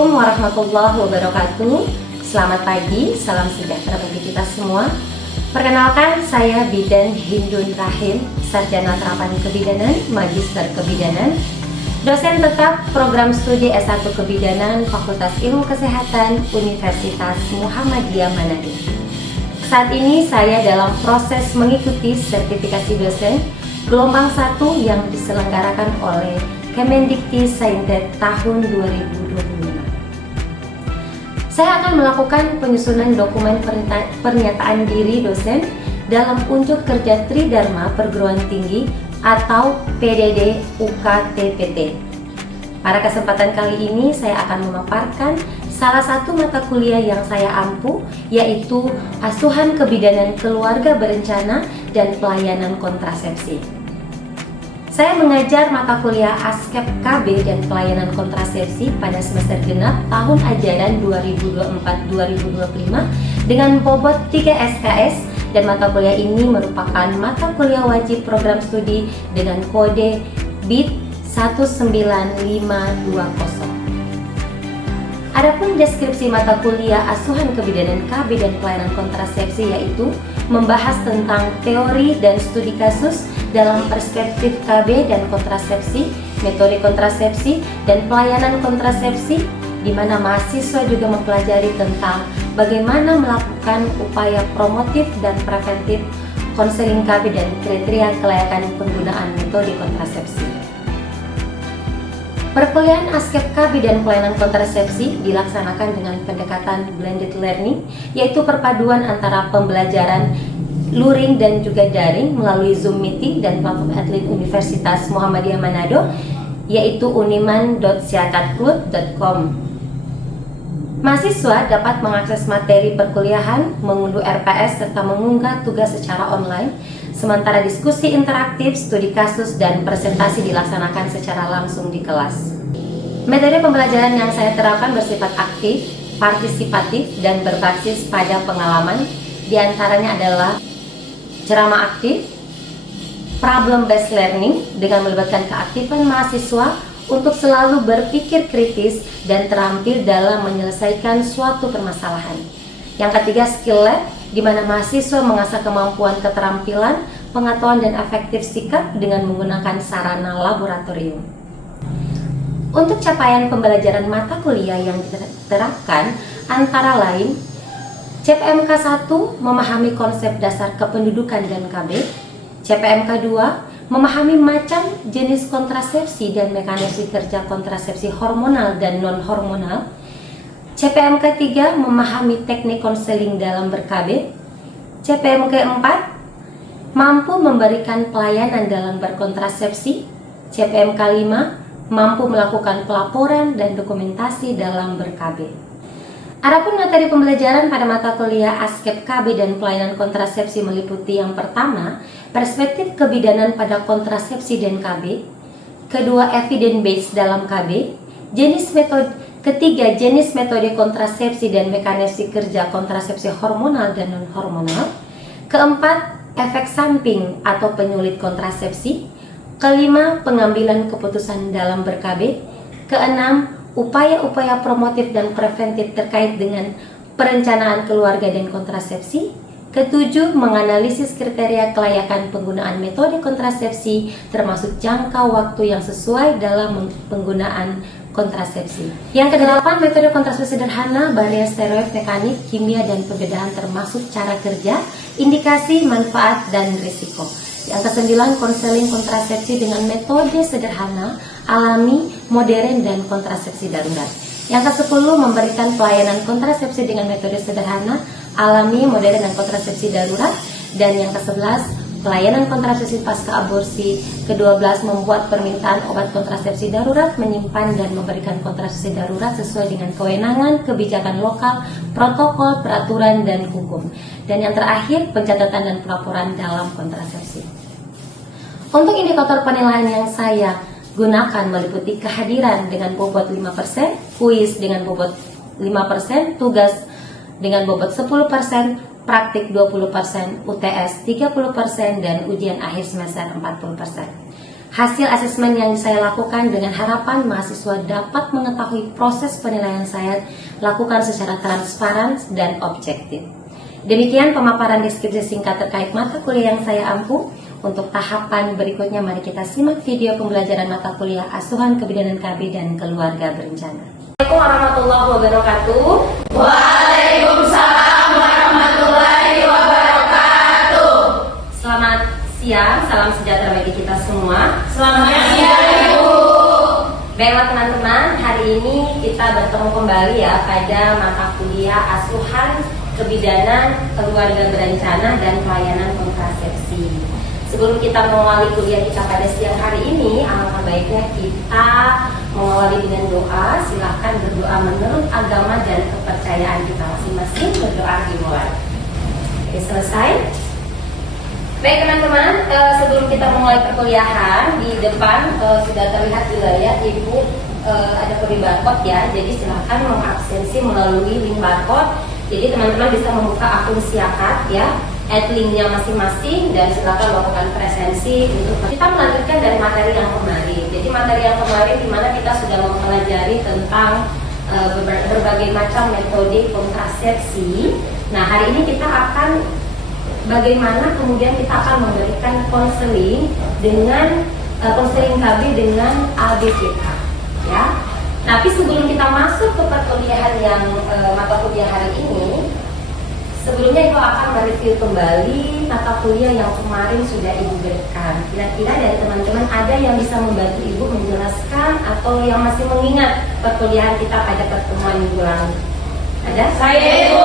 Assalamualaikum warahmatullahi wabarakatuh. Selamat pagi, salam sejahtera bagi kita semua. Perkenalkan, saya Bidan Hindun Rahim, Sarjana Terapan Kebidanan, Magister Kebidanan, dosen tetap program studi S1 Kebidanan Fakultas Ilmu Kesehatan Universitas Muhammadiyah Manado. Saat ini saya dalam proses mengikuti sertifikasi dosen gelombang 1 yang diselenggarakan oleh Kemendikti-Saintek tahun 2025. Saya akan melakukan penyusunan dokumen pernyataan diri dosen dalam unjuk kerja Tridharma Perguruan Tinggi atau PDD UKTPT. Pada kesempatan kali ini saya akan memaparkan salah satu mata kuliah yang saya ampu, yaitu Asuhan Kebidanan Keluarga Berencana dan Pelayanan Kontrasepsi. Saya mengajar mata kuliah ASKEP KB dan Pelayanan Kontrasepsi pada semester genap tahun ajaran 2024-2025 dengan bobot 3 SKS, dan mata kuliah ini merupakan mata kuliah wajib program studi dengan kode BIT 19520. Adapun deskripsi mata kuliah Asuhan Kebidanan KB dan Pelayanan Kontrasepsi yaitu membahas tentang teori dan studi kasus dalam perspektif KB dan kontrasepsi, metode kontrasepsi, dan pelayanan kontrasepsi, di mana mahasiswa juga mempelajari tentang bagaimana melakukan upaya promotif dan preventif konseling KB dan kriteria kelayakan penggunaan metode kontrasepsi. Perkuliahan ASKEP KB dan Pelayanan Kontrasepsi dilaksanakan dengan pendekatan blended learning, yaitu perpaduan antara pembelajaran luring dan juga daring melalui Zoom meeting dan platform Atlet Universitas Muhammadiyah Manado, yaitu uniman.siakatklut.com. Mahasiswa dapat mengakses materi perkuliahan, mengunduh RPS, serta mengunggah tugas secara online, sementara diskusi interaktif, studi kasus, dan presentasi dilaksanakan secara langsung di kelas. Metode pembelajaran yang saya terapkan bersifat aktif, partisipatif, dan berbasis pada pengalaman. Di antaranya adalah ceramah aktif, problem based learning dengan melibatkan keaktifan mahasiswa untuk selalu berpikir kritis dan terampil dalam menyelesaikan suatu permasalahan. Yang ketiga, skill lab, di mana mahasiswa mengasah kemampuan keterampilan, pengetahuan, dan efektif sikap dengan menggunakan sarana laboratorium. Untuk capaian pembelajaran mata kuliah yang diterapkan antara lain CPMK 1 memahami konsep dasar kependudukan dan KB, CPMK 2 memahami macam jenis kontrasepsi dan mekanisme kerja kontrasepsi hormonal dan non-hormonal, CPMK 3 memahami teknik konseling dalam ber-KB, CPMK 4 mampu memberikan pelayanan dalam berkontrasepsi, CPMK 5 mampu melakukan pelaporan dan dokumentasi dalam ber-KB. Adapun materi pembelajaran pada mata kuliah ASKEP KB dan Pelayanan Kontrasepsi meliputi yang pertama, perspektif kebidanan pada kontrasepsi dan KB, kedua, evidence based dalam KB, ketiga, jenis metode kontrasepsi dan mekanisme kerja kontrasepsi hormonal dan non-hormonal, keempat, efek samping atau penyulit kontrasepsi, kelima, pengambilan keputusan dalam ber-KB, keenam, upaya-upaya promotif dan preventif terkait dengan perencanaan keluarga dan kontrasepsi. Ketujuh, menganalisis kriteria kelayakan penggunaan metode kontrasepsi termasuk jangka waktu yang sesuai dalam penggunaan kontrasepsi. Yang kedelapan, metode kontrasepsi sederhana, barier steroid, mekanik, kimia, dan pembedahan termasuk cara kerja, indikasi, manfaat, dan risiko. Yang kesembilan, konseling kontrasepsi dengan metode sederhana, alami, modern, dan kontrasepsi darurat. Yang ke-10, memberikan pelayanan kontrasepsi dengan metode sederhana, alami, modern, dan kontrasepsi darurat. Dan yang ke-11, pelayanan kontrasepsi pasca aborsi. Ke-12, membuat permintaan obat kontrasepsi darurat, menyimpan dan memberikan kontrasepsi darurat sesuai dengan kewenangan, kebijakan lokal, protokol, peraturan, dan hukum. Dan yang terakhir, pencatatan dan pelaporan dalam kontrasepsi. Untuk indikator penilaian yang saya gunakan meliputi kehadiran dengan bobot 5%, kuis dengan bobot 5%, tugas dengan bobot 10%, praktik 20%, UTS 30%, dan ujian akhir semester 40%. Hasil asesmen yang saya lakukan dengan harapan mahasiswa dapat mengetahui proses penilaian saya lakukan secara transparan dan objektif. Demikian pemaparan deskripsi singkat terkait mata kuliah yang saya ampu. Untuk tahapan berikutnya, mari kita simak video pembelajaran mata kuliah Asuhan Kebidanan KB dan Keluarga Berencana. Assalamualaikum warahmatullahi wabarakatuh. Waalaikumsalam warahmatullahi wabarakatuh. Selamat siang, salam sejahtera bagi kita semua. Selamat siang, Ibu. Baiklah teman-teman, hari ini kita bertemu kembali ya pada mata kuliah Asuhan Kebidanan, Keluarga Berencana, dan Pelayanan Kontrasepsi. Sebelum kita mengawali kuliah kita pada siang hari ini, alangkah baiknya kita mengawali dengan doa. Silahkan berdoa menurut agama dan kepercayaan kita masing-masing. Berdoa dimulai. Oke, selesai. Baik teman-teman, sebelum kita memulai perkuliahan, di depan sudah terlihat juga ya Ibu, ada kode barcode ya. Jadi silahkan mengabsensi melalui link barcode. Jadi teman-teman bisa membuka akun Siakat ya, add linknya masing-masing, dan silakan melakukan presensi untuk kita melanjutkan dari materi yang kemarin. Jadi materi yang kemarin di mana kita sudah mempelajari tentang berbagai macam metode kontrasepsi. Nah, hari ini kita akan bagaimana kemudian kita akan memberikan konseling dengan konseling KB dengan ABCK ya. Tapi sebelum kita masuk ke perkuliahan yang mata kuliah hari ini, sebelumnya Ibu akan mereview kembali mata kuliah yang kemarin sudah Ibu berikan. Kira-kira dari teman-teman ada yang bisa membantu Ibu menjelaskan atau yang masih mengingat perkuliahan kita pada pertemuan minggu lalu? Ada? Saya, Ibu.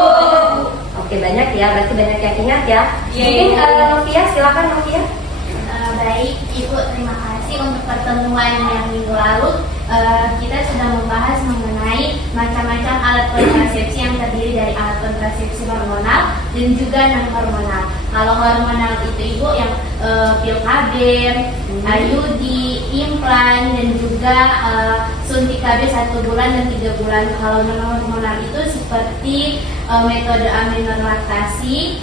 Oke, banyak ya, berarti banyak yang ingat ya. Ya, Mungkin Ibu. Novia, silakan Novia. Baik, Ibu, terima kasih untuk pertemuan yang minggu lalu. Kita sudah membahas mengenai macam-macam alat kontrasepsi yang terdiri dari alat kontrasepsi hormonal dan juga non hormonal. Kalau hormonal itu Ibu yang pil KB, IUD, implan, dan juga suntik KB 1 bulan dan 3 bulan. Kalau non hormonal itu seperti metode aminorelatasi,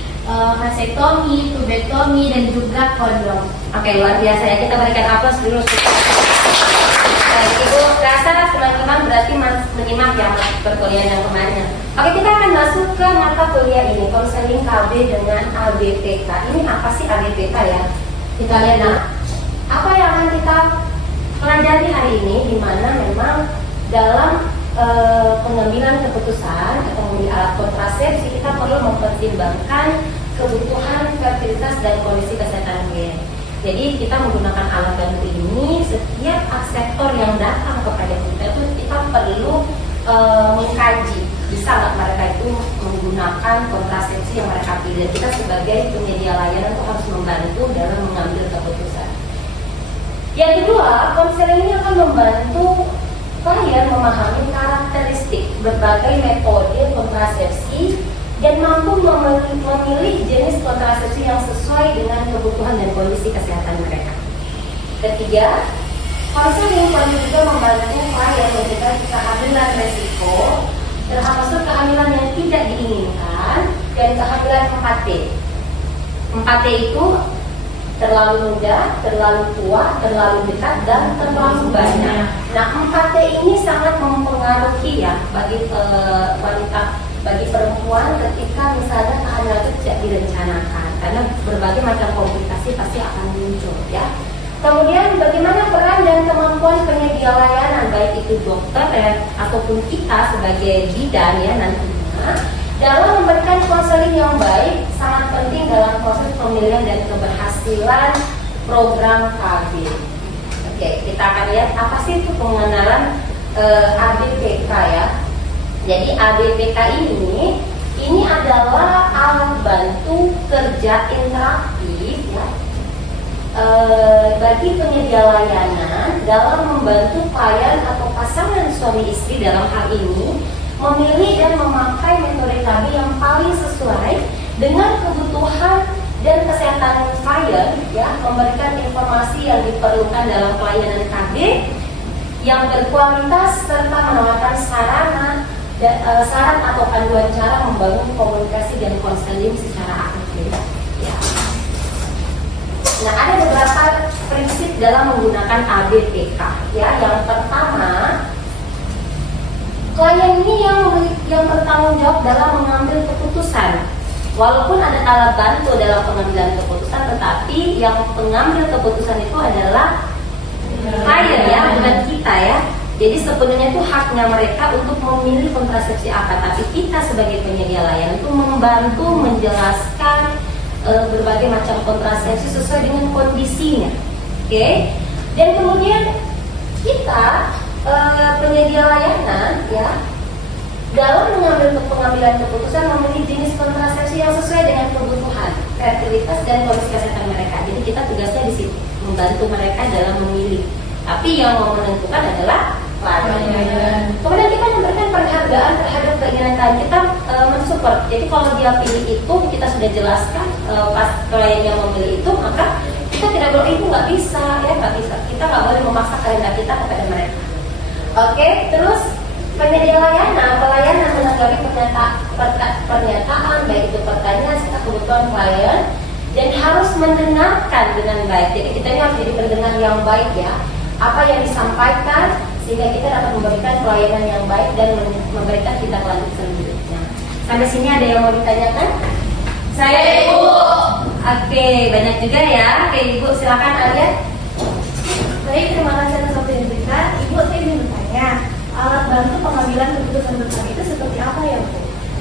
vasektomi, tubektomi, dan juga kondom. Oke, luar biasa ya, kita berikan aplaus dulu. Baik, Ibu rasa teman-teman berarti menyimak ya perkuliahan yang kemarin. Oke, kita akan masuk ke mata kuliah ini, konseling KB dengan ABPK. Ini apa sih ABPK ya? Kita lihat nah, apa yang akan kita pelajari hari ini, di mana memang dalam pengambilan keputusan atau memilih alat kontrasepsi kita perlu mempertimbangkan kebutuhan fertilitas dan kondisi kesehatan klien. Jadi kita menggunakan alat bantu ini, setiap sektor yang datang kepada kita itu kita perlu mengkaji bisa nggak mereka itu menggunakan kontrasepsi yang mereka pilih. Kita sebagai penyedia layanan itu harus membantu dalam mengambil keputusan. Yang kedua, konseling ini akan membantu klien memahami karakteristik berbagai metode kontrasepsi dan mampu memilih jenis kontrasepsi yang sesuai dengan kebutuhan dan kondisi kesehatan mereka. Ketiga, konseling perlu juga membantu klien mencegah kehamilan resiko, termasuk kehamilan yang tidak diinginkan dan kehamilan 4T. 4T itu terlalu muda, terlalu tua, terlalu dekat, dan terlalu banyak. Nah, 4T ini sangat mempengaruhi ya bagi wanita, bagi perempuan ketika misalnya kehamilan itu tidak direncanakan, karena berbagai macam komplikasi pasti akan muncul ya. Kemudian bagaimana peran dan kemampuan penyedia layanan, baik itu dokter ataupun kita sebagai bidan ya nantinya, dalam memberikan konseling yang baik sangat penting dalam proses pemilihan dan keberhasilan program KB. Oke, kita akan lihat apa sih itu pengenalan ABPK ya. Jadi ABPK ini adalah alat bantu kerja interaktif ya, bagi penyedia layanan dalam membantu klien atau pasangan suami istri dalam hal ini memilih dan memakai metode KB yang paling sesuai dengan kebutuhan dan kesehatan klien ya, memberikan informasi yang diperlukan dalam pelayanan KB yang berkualitas serta menawarkan saran atau panduan cara membangun komunikasi dan konseling secara aktif ya. Nah, ada beberapa prinsip dalam menggunakan ABPK. Ya, yang pertama, klien ini yang bertanggung jawab dalam mengambil keputusan. Walaupun ada alat bantu dalam pengambilan keputusan, tetapi yang pengambil keputusan itu adalah klien ya, bukan kita ya. Jadi sepenuhnya itu haknya mereka untuk memilih kontrasepsi apa, tapi kita sebagai penyedia layanan itu membantu menjelaskan berbagai macam kontrasepsi sesuai dengan kondisinya. Oke. Dan kemudian kita penyedia layanan ya, dalam mengambil pengambilan keputusan memilih jenis kontrasepsi yang sesuai dengan kebutuhan, fertilitas dan kondisi kesehatan mereka. Jadi kita tugasnya di situ membantu mereka dalam memilih. Tapi yang mau menentukan adalah klien. Kemudian kita memberikan penghargaan terhadap keinginan klien. Kita mensupport. Jadi kalau dia pilih itu, kita sudah jelaskan pas klien yang memilih itu, maka kita tidak boleh itu nggak bisa ya, nggak bisa. Kita nggak boleh memaksa kehendak kita kepada mereka. Oke, terus penyedia pelayanan menanggapi pernyataan baik itu pertanyaan serta kebutuhan klien dan harus mendengarkan dengan baik. Jadi kita ini harus jadi pendengar yang baik ya. Apa yang disampaikan sehingga kita dapat memberikan pelayanan yang baik dan memberikan tindak lanjut selanjutnya. Sampai sini ada yang mau ditanyakan? Saya Ibu. Oke, banyak juga ya. Oke, Ibu silakan Alia. Baik, terima kasih atas waktu yang diberikan. Ibu, saya ingin bertanya, alat bantu pengambilan keputusan bersama itu seperti apa ya, Bu?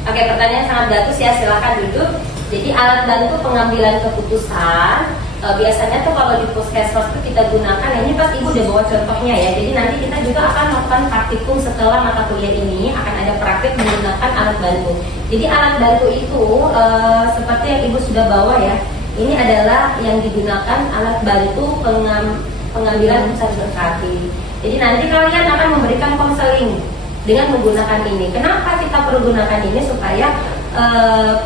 Oke, pertanyaan sangat bagus ya, silakan duduk. Jadi alat bantu pengambilan keputusan biasanya tuh kalau di puskesmas itu kita gunakan, ini pas Ibu udah bawa contohnya ya. Jadi nanti kita juga akan melakukan praktikum setelah mata kuliah ini, akan ada praktik menggunakan alat bantu. Jadi alat bantu itu seperti yang Ibu sudah bawa ya. Ini adalah yang digunakan alat bantu pengambilan keputusan berkati. Jadi nanti kalian akan memberikan konseling dengan menggunakan ini. Kenapa kita perlu gunakan ini? Supaya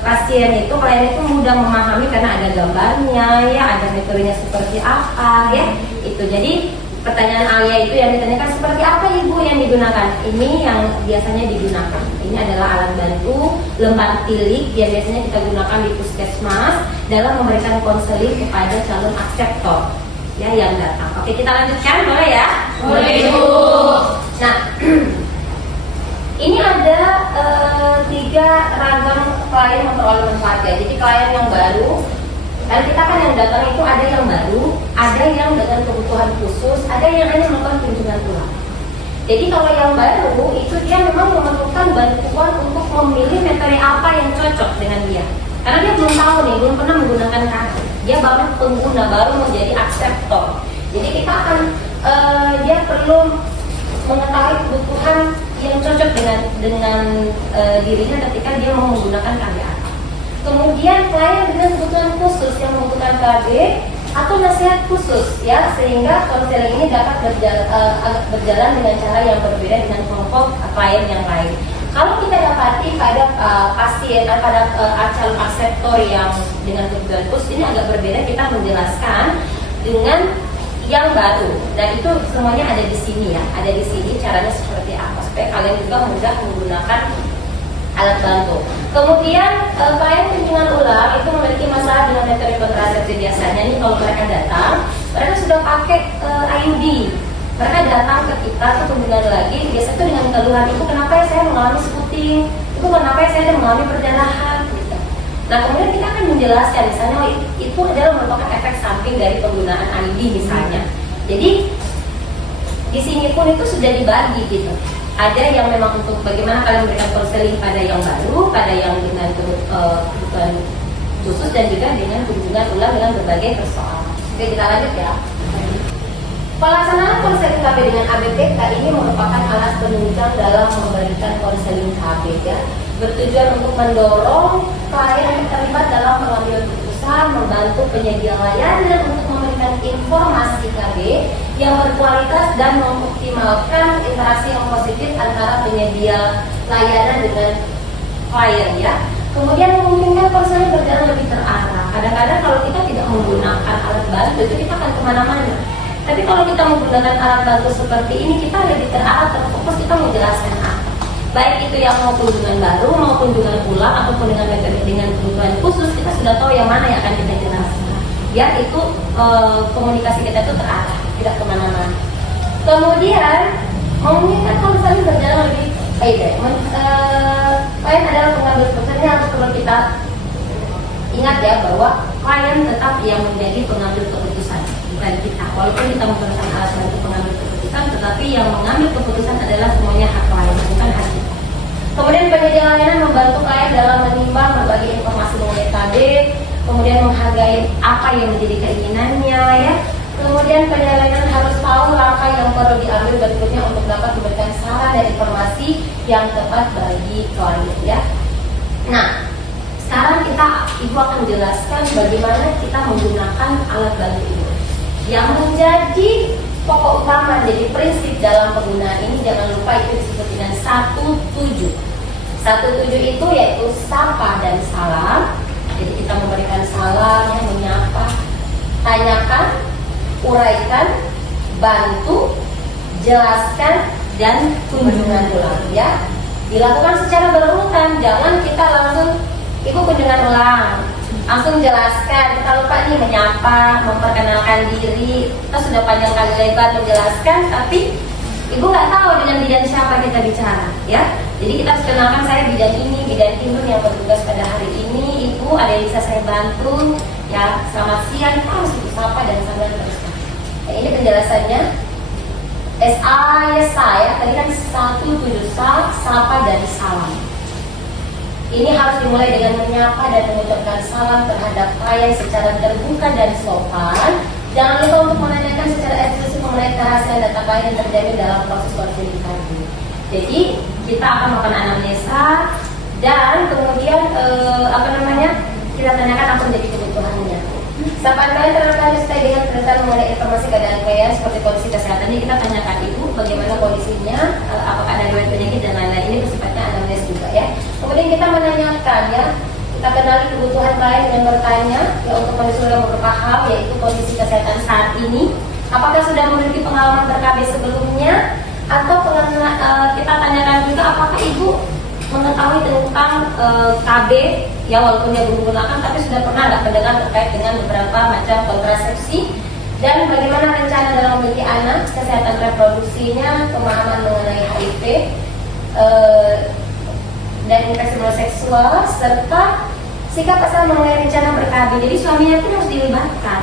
pasien itu, klien itu mudah memahami karena ada gambarnya ya, ada metodenya seperti apa ya. Itu jadi pertanyaan Alia itu yang ditanyakan seperti apa Ibu yang digunakan? Ini yang biasanya digunakan. Ini adalah alat bantu lembar tilik yang biasanya kita gunakan di puskesmas dalam memberikan konseling kepada calon akseptor ya yang datang. Oke, kita lanjutkan boleh ya? Boleh Ibu. Nah, ini ada 3 ragam klien memperoleh manfaat ya. Jadi klien yang baru, dan kita kan yang datang itu ada yang baru, ada yang dengan kebutuhan khusus, ada yang hanya melakukan kunjungan pulang. Jadi kalau yang baru itu dia memang memerlukan bantuan untuk memilih metode apa yang cocok dengan dia. Karena dia belum tahu nih, belum pernah menggunakan kartu. Dia baru pengguna, baru menjadi akseptor. Jadi kita akan dia perlu mengetahui kebutuhan yang cocok dengan dirinya ketika dia mau menggunakan KB apa. Kemudian klien dengan kebutuhan khusus yang membutuhkan KB atau nasihat khusus ya, sehingga konseling ini dapat berjalan dengan cara yang berbeda dengan kelompok klien yang lain. Kalau kita dapati pada pasien pada calon akseptor yang dengan kebutuhan khusus ini agak berbeda, kita menjelaskan dengan yang baru, dan itu semuanya ada di sini ya, ada di sini caranya seperti apa supaya kalian juga mudah menggunakan alat bantu. Kemudian klien kunjungan ulang itu memiliki masalah dengan metode kontrasepsi. Biasanya nih kalau mereka datang, mereka sudah pakai IUD, mereka datang ke kita tuh kunjungan lagi, biasanya tuh dengan keluhan itu kenapa ya saya mengalami sputing, itu kenapa ya saya mengalami perdarahan gitu. Nah kemudian kita akan menjelaskan misalnya itu adalah merupakan efek samping dari penggunaan IUD misalnya. Jadi di sini pun itu sudah dibagi gitu. Ada yang memang untuk bagaimana kalian memberikan konseling pada yang baru, pada yang dengan kebutuhan khusus, dan juga dengan kunjungan ulang dengan berbagai persoalan. Oke, kita lanjut ya. Pelaksanaan konseling KB dengan ABPK ini merupakan alat penunjang dalam memberikan konseling KB ya, bertujuan untuk mendorong klien yang terlibat dalam pengambilan keputusan, membantu penyedia layanan untuk memberikan informasi KB yang berkualitas dan mengoptimalkan interaksi yang positif antara penyedia layanan dengan klien ya. Kemudian memungkinkan konseling berjalan lebih terarah. Kadang-kadang kalau kita tidak menggunakan alat bantu itu kita akan kemana-mana. Tapi kalau kita menggunakan alat bantu seperti ini, kita lebih terarah, terfokus, kita menjelaskan apa. Baik itu yang mau kunjungan baru, mau kunjungan ulang, ataupun dengan metode dengan kebutuhan khusus, kita sudah tahu yang mana yang akan kita jelaskan. Biar itu komunikasi kita itu terarah. tidak kemana-mana. Kemudian mengingat kalau misalnya berjalan lebih baik, klien adalah pengambil keputusannya, harus perlu kita ingat ya bahwa klien tetap yang menjadi pengambil keputusan, bukan kita. Walaupun kita menggunakan alat bantu pengambil keputusan, tetapi yang mengambil keputusan adalah semuanya hak klien, bukan hak kita. Kemudian penyedia layanan membantu klien dalam menimbang berbagai informasi mengenai KB, kemudian menghargai apa yang menjadi keinginannya ya. Kemudian penyedia layanan harus tahu langkah yang perlu diambil berikutnya untuk dapat memberikan saran dan informasi yang tepat bagi klien ya. Nah, sekarang Ibu akan menjelaskan bagaimana kita menggunakan alat bantu ini. Yang menjadi pokok utama, jadi prinsip dalam penggunaan ini, jangan lupa itu disebut dengan 17. 17 itu yaitu sapa dan salam. Jadi kita memberikan salam, menyapa, tanyakan, uraikan, bantu, jelaskan, dan kunjungan ulang ya. Dilakukan secara berurutan, jangan kita langsung Ibu kunjungan ulang, langsung jelaskan. Kita lupa nih menyapa, memperkenalkan diri. Kita sudah panjang kali lebar menjelaskan, tapi Ibu nggak tahu dengan bidan siapa kita bicara ya. Jadi kita harus kenalkan, saya bidan ini, bidan Indun yang bertugas pada hari ini. Ibu ada yang bisa saya bantu ya, selamat siang. Kita harus sapa dan salam terus. Nah, ini penjelasannya. saya tadi kan 17 sapa dan salam. Ini harus dimulai dengan menyapa dan mengucapkan salam terhadap klien secara terbuka dan sopan. Jangan lupa untuk menanyakan secara eksklusif mengenai kerahasiaan data klien yang terjadi dalam proses konsultasi. Jadi kita akan melakukan anamnesa dan kemudian kita tanyakan apa menjadi kebutuhannya. Sapaan klien terkait dengan pertanyaan mengenai informasi keadaan klien seperti kondisi kesehatannya, kita tanyakan Ibu bagaimana kondisinya, apakah ada riwayat penyakit dan lain-lain. Ini bersifatnya anamnes juga ya. Kemudian kita menanyakan ya, kita kenali kebutuhan klien dengan bertanya ya untuk menyesuaikan beberapa hal, yaitu kondisi kesehatan saat ini, apakah sudah memiliki pengalaman ber-KB sebelumnya, atau kita tanyakan juga apakah Ibu mengetahui tentang KB ya, walaupun dia belum menggunakan tapi sudah pernah nggak mendengar terkait dengan beberapa macam kontrasepsi, dan bagaimana rencana dalam memiliki anak, kesehatan reproduksinya, pemahaman mengenai HIV dan infeksi seksual, serta sikap asal mengenai rencana ber-KB. Jadi suaminya pun harus dilibatkan.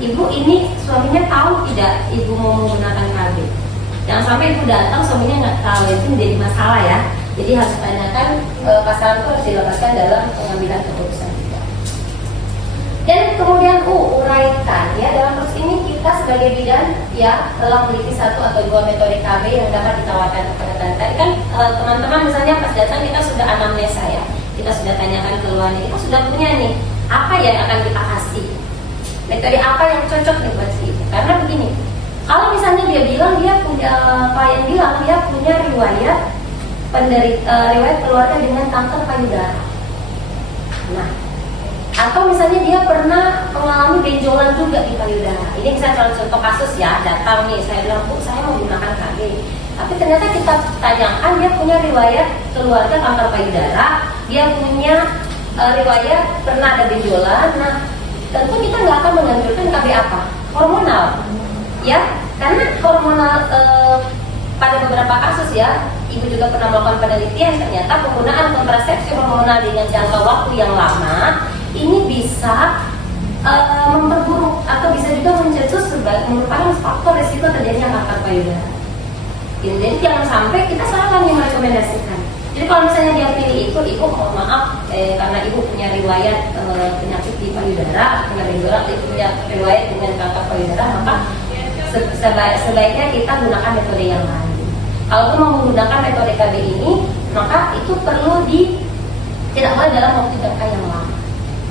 Ibu ini suaminya tahu tidak Ibu mau menggunakan KB. Jangan sampai Ibu datang suaminya nggak tahu, itu menjadi masalah ya. Jadi harus tanyakan, pasangan itu harus dilepaskan dalam pengambilan keputusan juga. Dan kemudian uraikan ya, dalam proses ini kita sebagai bidan ya telah memiliki 1 atau 2 metode KB yang dapat ditawarkan kepada kalian. Tadi kan teman-teman misalnya pas datang kita sudah anamnesa ya, kita sudah tanyakan keluhannya, kita sudah punya nih apa yang akan kita kasih, metode apa yang cocok nih buat si Ibu. Karena begini, kalau misalnya dia bilang klien bilang dia punya riwayat riwayat keluarga dengan kanker payudara. Nah, atau misalnya dia pernah mengalami benjolan juga di payudara. Ini bisa contoh kasus ya, datang nih, saya bilang, Bu, saya mau gunakan KB. Tapi ternyata kita tanyakan dia punya riwayat keluarga kanker payudara, dia punya riwayat pernah ada benjolan. Nah, tentu kita nggak akan menganjurkan KB apa? Hormonal. Ya, karena hormonal pada beberapa kasus ya, Ibu juga pernah melakukan penelitian, ternyata penggunaan kontrasepsi hormonal dengan jangka waktu yang lama ini bisa memperburuk atau bisa juga mencetus merupakan faktor risiko terjadinya kanker payudara. Jadi jangan sampai kita salah nih merekomendasikan. Jadi kalau misalnya dia pilih itu, Ibu mohon maaf karena Ibu punya riwayat penyakit di payudara, punya riwayat dengan kanker payudara, maka sebaiknya kita gunakan metode yang lain. Kalau mau menggunakan metode KB ini, maka itu perlu tidak boleh dalam waktu jangka yang lama.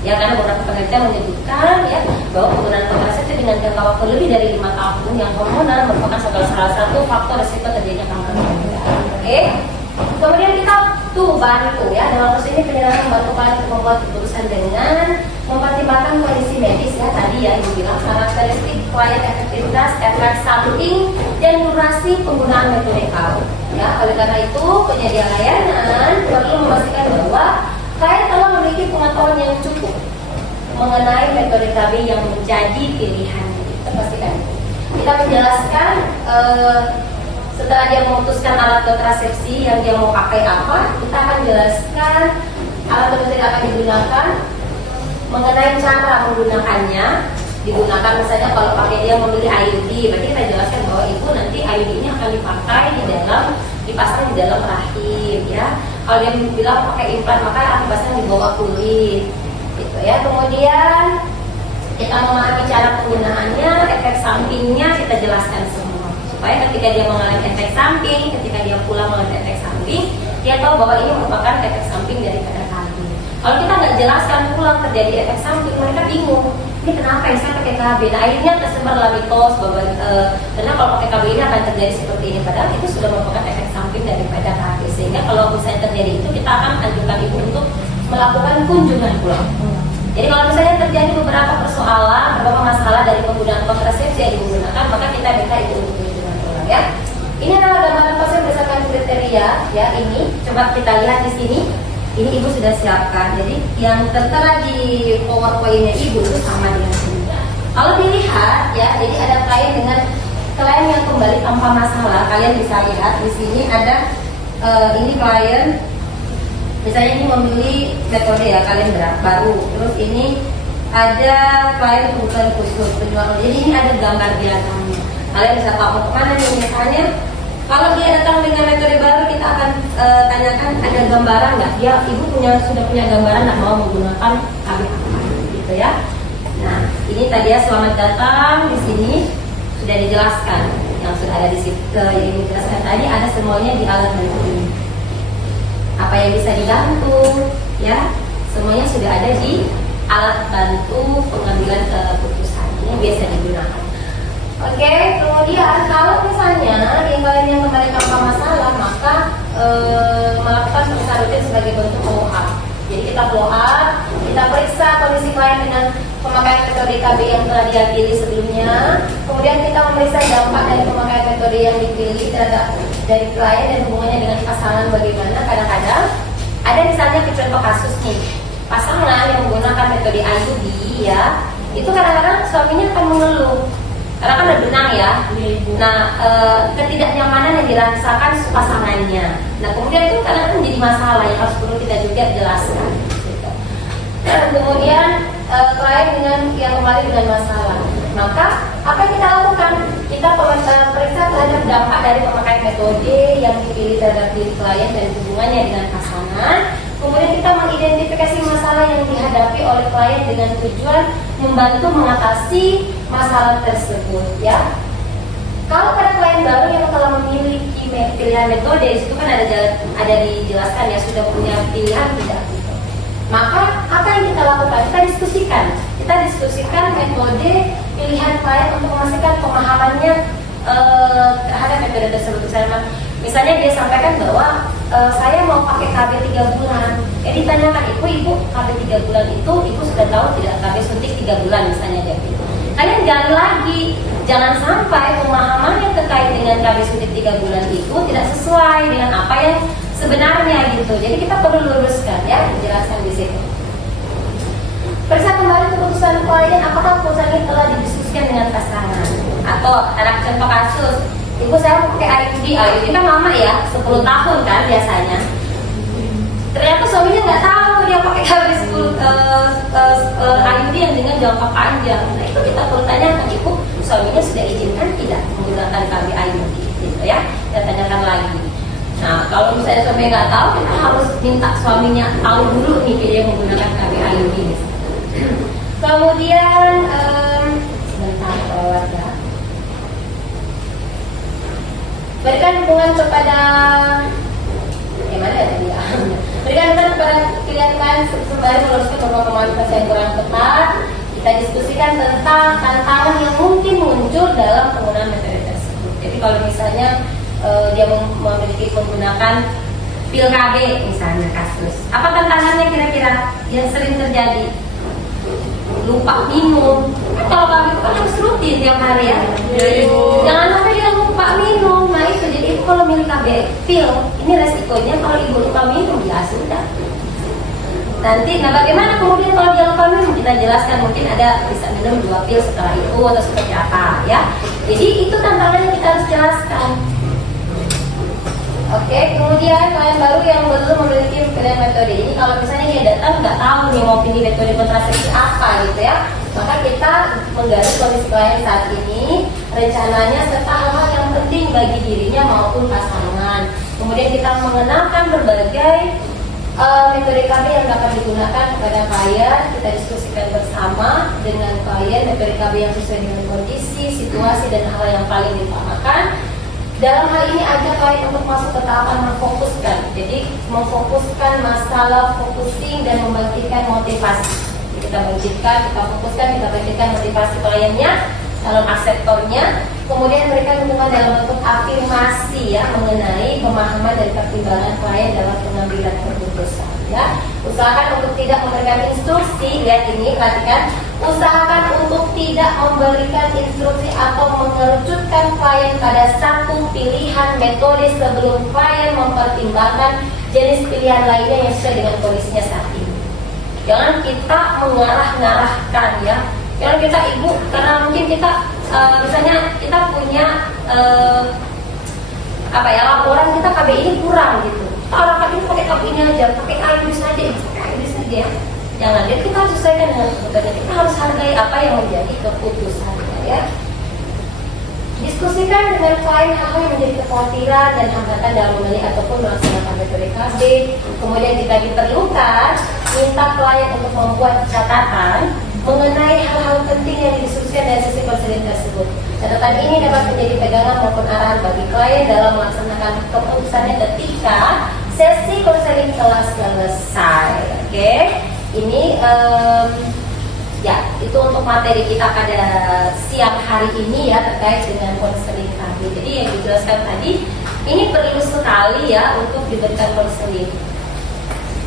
Ya, karena beberapa penelitian menyebutkan ya bahwa penggunaan kontrasepsi dengan jangka waktu lebih dari 5 tahun yang hormonal merupakan salah satu faktor risiko terjadinya kanker payudara. Oke. Kemudian kita bantu ya dalam proses ini, penjelasan bantu kalian untuk membuat keputusan dengan mempertimbangkan kondisi medis ya, tadi ya Ibu bilang karakteristik klien, efektivitas, efek samping, dan durasi penggunaan metode KB. Ya, oleh karena itu penyedia layanan perlu memastikan bahwa klien telah memiliki pengetahuan yang cukup mengenai metode KB yang menjadi pilihan. Kita pastikan. kita menjelaskan setelah dia memutuskan alat kontrasepsi yang dia mau pakai apa, kita akan jelaskan alat kontrasepsi yang akan digunakan, mengenai cara menggunakannya. Digunakan misalnya kalau pakai dia memilih IUD, berarti kita jelaskan bahwa ibu nanti IUD ini akan dipakai dipasang di dalam rahim ya. Kalau dia bilang pakai implan maka akan dipasang di bawah kulit gitu ya. Kemudian kita memahami cara penggunaannya, efek sampingnya kita jelaskan semua supaya ketika dia mengalami efek samping, ketika dia pulang mengalami efek samping, dia tahu bahwa ini merupakan efek samping daripada KB. Kalau kita nggak jelaskan pulang terjadi efek samping, mereka bingung. Ini kenapa ya saya pakai KB? Nah, akhirnya tersebar lah mitos bahwa karena kalau pakai KB ini akan terjadi seperti ini. Padahal itu sudah merupakan efek samping daripada KB. Sehingga kalau misalnya terjadi itu, kita akan anjurkan ibu untuk melakukan kunjungan pulang. Jadi kalau misalnya terjadi beberapa persoalan, beberapa masalah dari penggunaan kontrasepsi yang digunakan, maka kita minta ibu untuk kunjungan pulang ya. Ini adalah gambaran pasien berdasarkan kriteria ya. Ini coba kita lihat di sini. Ini ibu sudah siapkan. Jadi yang tertera di PowerPoint-nya ibu itu sama dengan ini. Kalau dilihat ya, jadi ada klien yang kembali tanpa masalah. Kalian bisa lihat di sini ada ini klien, misalnya ini memilih metode ya, kalian baru. Terus ini ada klien kebutuhan khusus penjual. Jadi ini ada gambar diagramnya. Kalian bisa tahu mau kemana nih misalnya. Kalau dia datang dengan metode baru, kita akan tanyakan ada gambaran nggak? Ibu sudah punya gambaran nggak mau menggunakan KB apa gitu ya? Nah, ini tadi ya, selamat datang di sini sudah dijelaskan yang sudah ada di situ. Yang dijelaskan tadi ada semuanya di alat bantu ini. Apa yang bisa dibantu ya? Semuanya sudah ada di alat bantu pengambilan keputusan ini biasa digunakan. Oke, kemudian kalau misalnya klien yang kembali tanpa masalah, maka melakukan pemeriksaan rutin sebagai bentuk follow up. Jadi kita follow up, kita periksa kondisi klien dengan pemakaian metode KB yang telah dia pilih sebelumnya. Kemudian kita memeriksa dampak dari pemakaian metode yang dipilih terhadap dari klien dan hubungannya dengan pasangan bagaimana. Kadang-kadang ada misalnya contoh kasus nih, pasangan yang menggunakan metode IUD ya, itu kadang-kadang suaminya akan mengeluh. Karena kan ada benang ya. Nah, ketidaknyamanan yang dirasakan pasangannya. Nah, kemudian itu kadang-kadang menjadi masalah yang harus perlu kita juga jelaskan. Gitu. Kemudian klien yang kembali dengan masalah. Maka apa yang kita lakukan? Kita periksa terhadap dampak dari pemakaian metode yang dipilih terhadap diri klien dan hubungannya dengan pasangan. Kemudian kita mengidentifikasi masalah yang dihadapi oleh klien dengan tujuan membantu mengatasi masalah tersebut ya. Kalau pada klien baru yang telah memiliki pilihan metode, itu kan ada dijelaskan ya, sudah punya pilihan tidak gitu. Maka apa yang kita lakukan? Kita diskusikan metode pilihan klien untuk memastikan pemahamannya terhadap metode tersebut. Misalnya dia sampaikan bahwa saya mau pakai KB 3 bulan. Ditanyakan ibu KB 3 bulan itu ibu sudah tahu tidak KB suntik 3 bulan misalnya jadi. Kalian gali lagi, jangan sampai pemahaman yang terkait dengan KB suntik 3 bulan itu tidak sesuai dengan apa yang sebenarnya gitu. Jadi kita perlu luruskan ya, dijelaskan di situ. Periksa kembali keputusan klien, apakah keputusan ini telah didiskusikan dengan pasangan atau anak contoh kasus. Ibu saya pakai IUD kan lama ya, 10 tahun kan biasanya. Ternyata suaminya nggak tahu dia pakai habis IUD yang dengan jangka panjang. Nah itu kita perlu tanyakan, ibu suaminya sudah izinkan tidak menggunakan KB IUD gitu ya. Kita tanyakan lagi. Nah kalau misalnya suami nggak tahu, kita harus minta suaminya tahu dulu nih dia menggunakan KB IUD. Kemudian sebentar lewat ya. Berikan dukungan kepada gimana ya tadi ya? Berikan dukungan kepada pilihan klien sembari meluruskan beberapa komunikasi yang kurang tepat. Kita diskusikan tentang tantangan yang mungkin muncul dalam penggunaan metode tersebut. Jadi kalau misalnya dia memiliki menggunakan pil KB misalnya kasus, apa tantangannya kira-kira yang sering terjadi? Lupa minum. Kan kalau KB itu kan harus rutin tiap hari ya. Jangan sampai dia lupa minum. Nah itu jadi ibu kalau milih KB pil, ini resikonya kalau ibu lupa minum ya sudah. Nanti, nah bagaimana kemudian kalau dia lupa minum, kita jelaskan mungkin ada bisa minum 2 pil setelah itu atau seperti apa ya. Jadi itu tantangan yang kita harus jelaskan. Oke, kemudian klien baru yang belum memiliki pilihan metode ini, kalau misalnya dia datang nggak tahu nih mau pilih metode kontrasepsi apa gitu ya, maka kita menggali kondisi klien saat ini, rencananya serta hal-hal yang penting bagi dirinya maupun pasangan. Kemudian kita mengenalkan berbagai metode KB yang dapat digunakan kepada klien. Kita diskusikan bersama dengan klien metode KB yang sesuai dengan kondisi, situasi, dan hal yang paling diutamakan. Dalam hal ini ajak klien untuk masuk ke tahapan memfokuskan. Jadi memfokuskan masalah, focusing, dan membangkitkan motivasi. Jadi, kita bangkitkan, kita fokuskan, kita bangkitkan motivasi kliennya, calon akseptornya. Kemudian memberikan dukungan dalam bentuk afirmasi ya mengenai pemahaman dan pertimbangan klien dalam pengambilan keputusan ya. Usahakan untuk tidak memberikan instruksi, lihat ini, perhatikan. Usahakan untuk tidak memberikan instruksi atau mengerucutkan klien pada satu pilihan metode sebelum klien mempertimbangkan jenis pilihan lainnya yang sesuai dengan kondisinya saat ini. Jangan kita mengarah-ngarahkan ya. Jangan kita ibu, karena mungkin kita misalnya kita punya laporan kita KB ini kurang gitu. Orang KB ini pakai KB ini aja, pakai KB saja, pakai KB saja. Jangan, jadi kita harus sesuaikan dengan kebutuhannya. Kita harus hargai apa yang menjadi keputusannya ya. Diskusikan dengan klien hal-hal yang menjadi kekhawatiran dan hambatan dalam memilih ataupun melaksanakan metode KB. Kemudian jika diperlukan, minta klien untuk membuat catatan mengenai hal-hal penting yang didiskusikan dari sesi konseling tersebut. Catatan ini dapat menjadi pegangan maupun arahan bagi klien dalam melaksanakan keputusannya ketika sesi konseling telah selesai. Oke, ini ya itu untuk materi kita pada siang hari ini ya terkait dengan konseling tadi. Jadi yang dijelaskan tadi ini perlu sekali ya untuk diberikan konseling.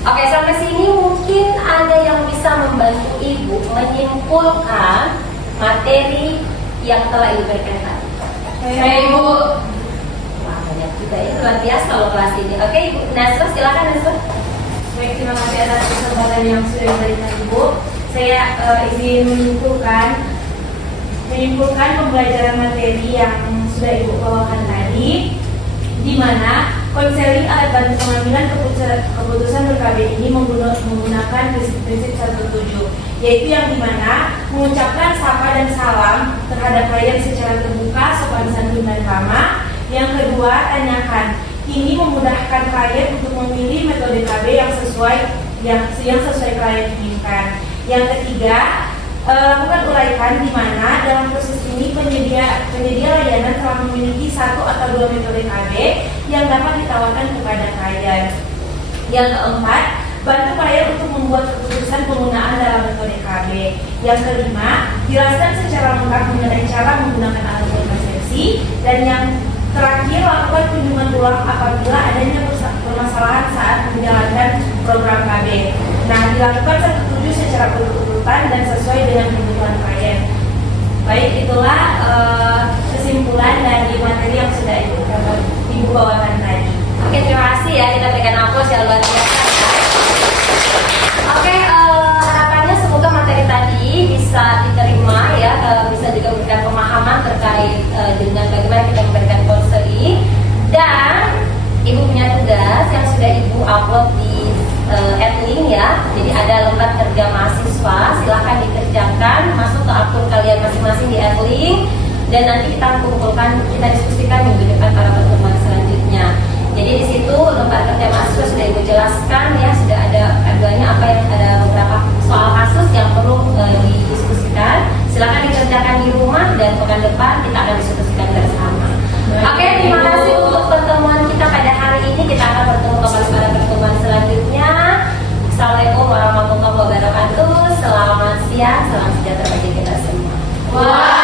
Oke, sampai sini mungkin ada yang bisa membantu Ibu menyimpulkan materi yang telah Ibu berikan tadi. Saya Ibu. Wah, banyak juga ya, luar biasa loh kelas ini. Oke, Ibu Nasra, silakan Nasra. Baik, terima kasih atas kesempatan yang sudah diberikan Ibu. Saya ingin menyimpulkan pembelajaran materi yang sudah Ibu bawakan tadi, di mana konseling alat bantu pengambilan keputusan ber-KB ini menggunakan prinsip 17, yaitu yang dimana mengucapkan sapa dan salam terhadap klien secara terbuka, sopan santun dan ramah. Yang kedua, tanyakan. Ini memudahkan klien untuk memilih metode KB yang sesuai klien inginkan. Yang ketiga, lakukan uraikan di mana dalam proses ini penyedia layanan telah memiliki satu atau dua metode KB yang dapat ditawarkan kepada klien. Yang keempat, bantu klien untuk membuat keputusan penggunaan dalam metode KB. Yang kelima, jelaskan secara lengkap mengenai cara menggunakan alat kontrasepsi. Dan yang terakhir, lakukan kunjungan ulang apabila adanya permasalahan saat menjalankan program KB. Nah, dilakukan 17 secara berurutan dan sesuai dengan kebutuhan klien. Baik, itulah kesimpulan dari materi yang sudah Ibu bawakan tadi. Oke, terima kasih ya, kita berikan aplaus yang luar biasa. Oke, harapannya semoga materi tadi bisa diterima ya, bisa juga memberikan pemahaman terkait dengan bagaimana kita memberikan konseling. Dan Ibu punya tugas yang sudah Ibu upload di Adlink ya. Jadi ada lembar kerja mahasiswa, silahkan dikerjakan, masuk ke akun kalian masing-masing di Adlink. Dan nanti kita kumpulkan, kita diskusikan minggu depan pada pertemuan selanjutnya. Jadi di situ lembar kerja mahasiswa sudah Ibu jelaskan ya, sudah ada panduannya apa yang ada beberapa soal kasus yang perlu didiskusikan. Silakan dikerjakan di rumah dan pekan depan kita akan diskusikan bersama. Oke, terima kasih untuk pertemuan kita pada hari ini. Kita akan bertemu kembali pada pertemuan selanjutnya. Assalamualaikum warahmatullahi wabarakatuh. Selamat siang, salam sejahtera bagi kita semua.